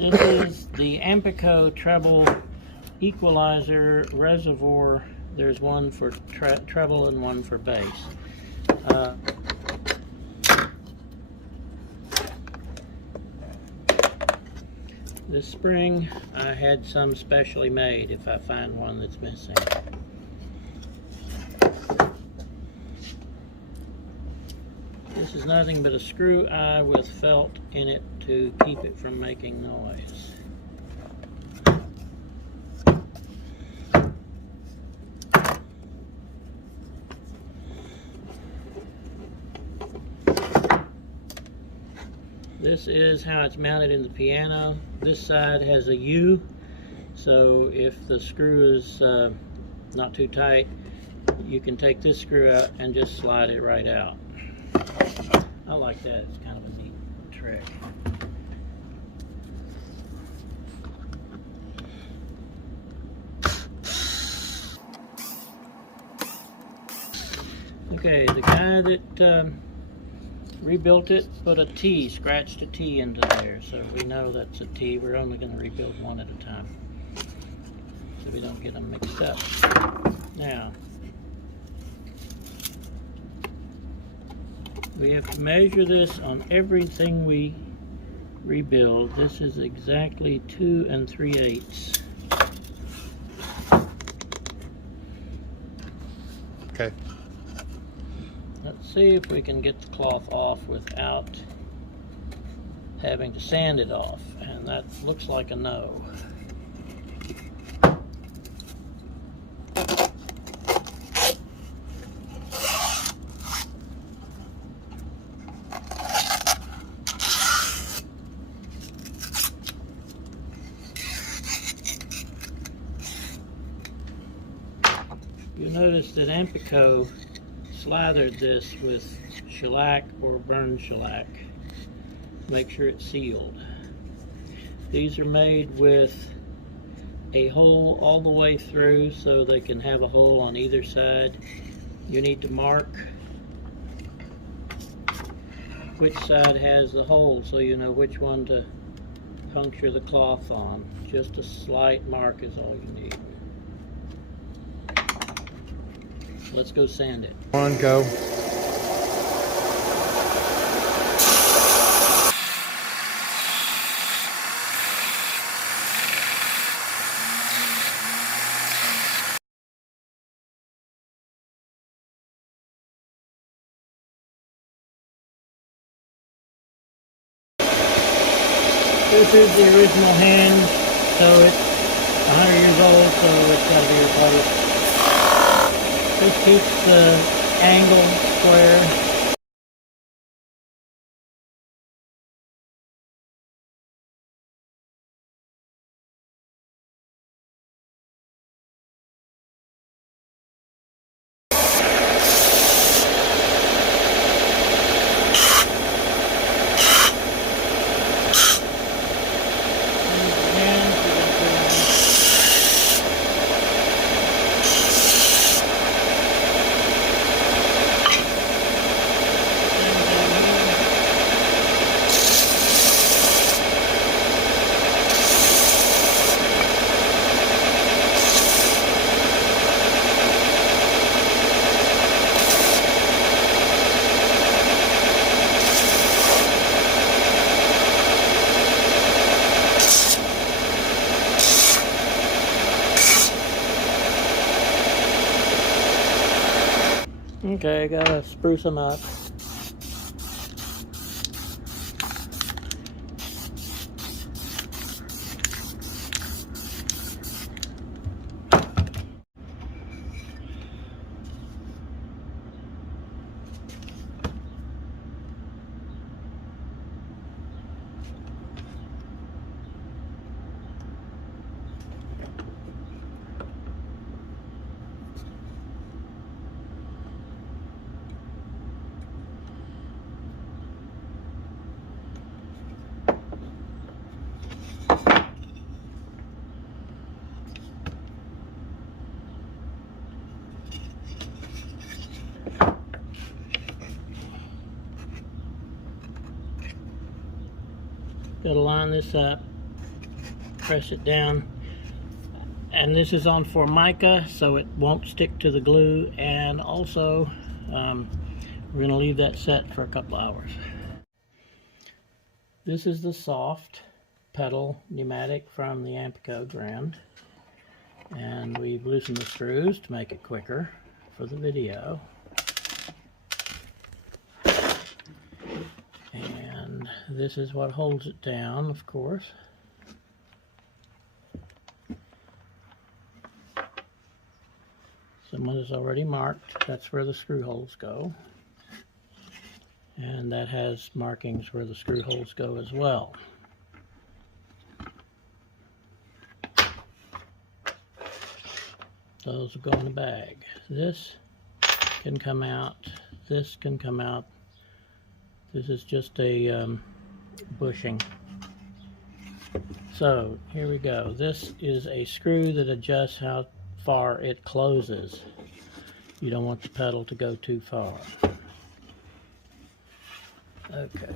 This is the Ampico treble equalizer reservoir. There's one for treble and one for bass. This spring I had some specially made if I find one that's missing. This is nothing but a screw eye with felt in it to keep it from making noise. This is how it's mounted in the piano. This side has a U, so if the screw is not too tight, you can take this screw out and just slide it right out. I like that. It's kind of a neat trick. Okay, the guy that rebuilt it put a T, scratched a T into there, so we know that's a T. We're only going to rebuild one at a time, so we don't get them mixed up. Now, we have to measure this on everything we rebuild. This is exactly 2 3/8. Okay. Let's see if we can get the cloth off without having to sand it off, and that looks like a no. You notice that Ampico slathered this with shellac or burned shellac. Make sure it's sealed. These are made with a hole all the way through so they can have a hole on either side. You need to mark which side has the hole so you know which one to puncture the cloth on. Just a slight mark is all you need. Let's go sand it. On, go. This is the original hand, so it's 100 years old, so it's got to be replaced. This keeps the angle square. Okay, gotta spruce them up. Gotta line this up. press it down. And this is on Formica, so it won't stick to the glue. And also, we're going to leave that set for a couple hours. This is the soft pedal pneumatic from the Ampico brand. And we've loosened the screws to make it quicker for the video. And this is what holds it down, of course. Someone has already marked, that's where the screw holes go. And that has markings where the screw holes go as well. Those will go in the bag. This can come out, this can come out. This is just a bushing. So here we go. This is a screw that adjusts how far it closes. You don't want the pedal to go too far. Okay.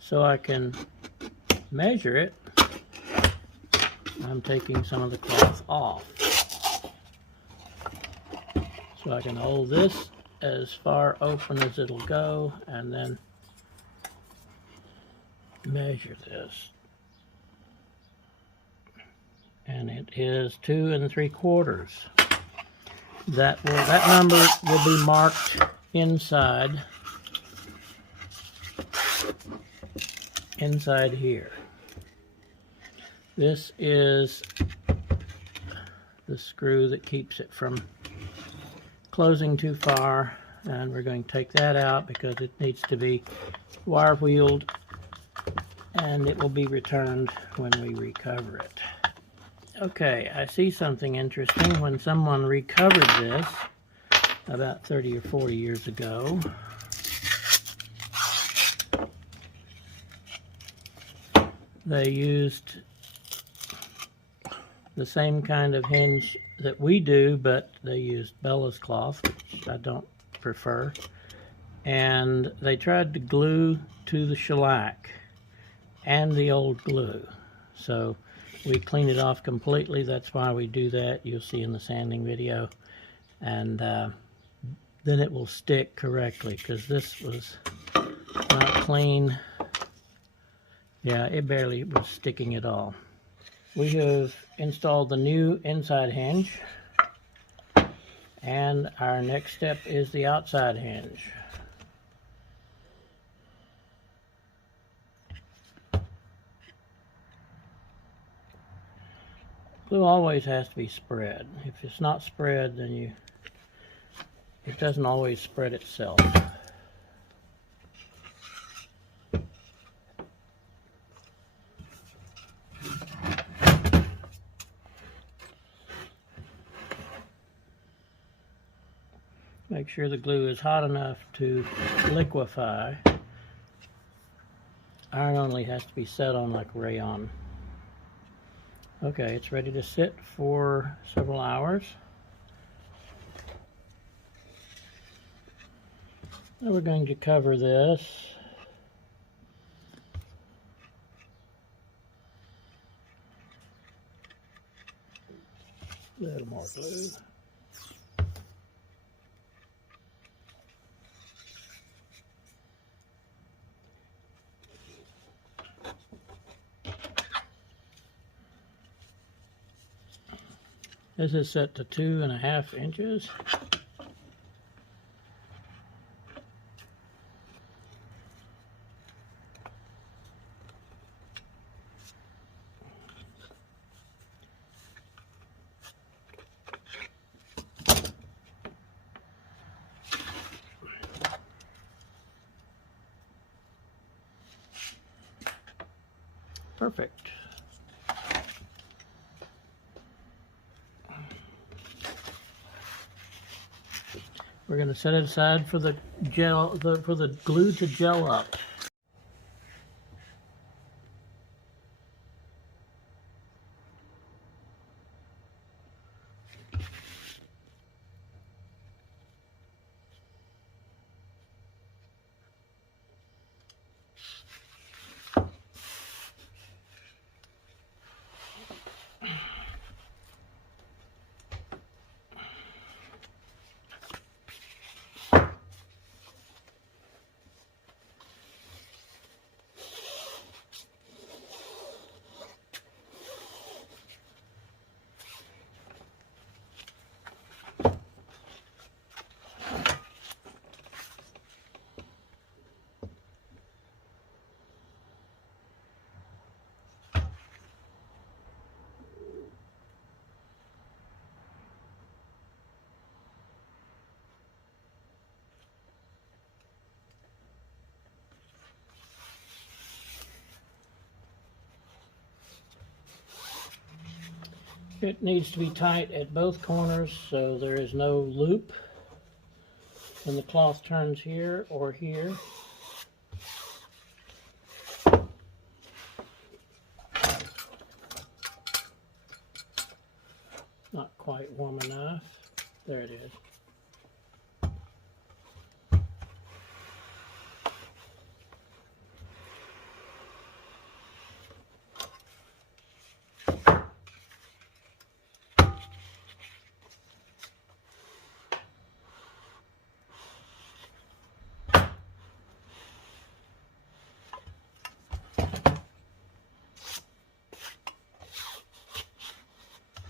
So I can measure it. I'm taking some of the cloth off. So I can hold this as far open as it'll go and then measure this. And it is 2 3/4. That number will be marked inside here. This is the screw that keeps it from closing too far, and we're going to take that out because it needs to be wire wheeled, and it will be returned when we recover it. Okay, I see something interesting. When someone recovered this about 30 or 40 years ago, they used the same kind of hinge that we do, but they used bellows cloth, which I don't prefer, and they tried to glue to the shellac and the old glue. So we clean it off completely. That's why we do that. You'll see in the sanding video. And then it will stick correctly, because this was not clean. Yeah, it barely was sticking at all. We have installed the new inside hinge, and our next step is the outside hinge. Glue always has to be spread. If it's not spread, then it doesn't always spread itself. Make sure the glue is hot enough to liquefy. Iron only has to be set on like rayon. Okay, it's ready to sit for several hours. Now we're going to cover this. A little more glue. This is set to 2.5 inches. Perfect. We're going to set it aside for the glue to gel up. It needs to be tight at both corners so there is no loop when the cloth turns here or here. Not quite warm enough. There it is.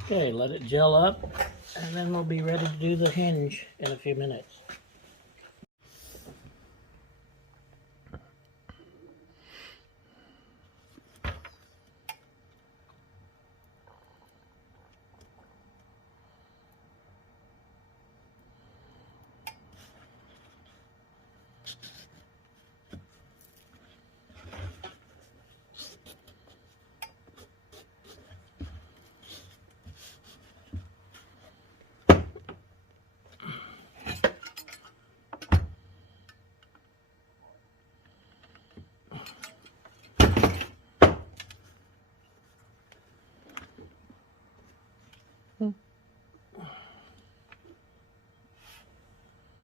Okay, let it gel up, and then we'll be ready to do the hinge in a few minutes.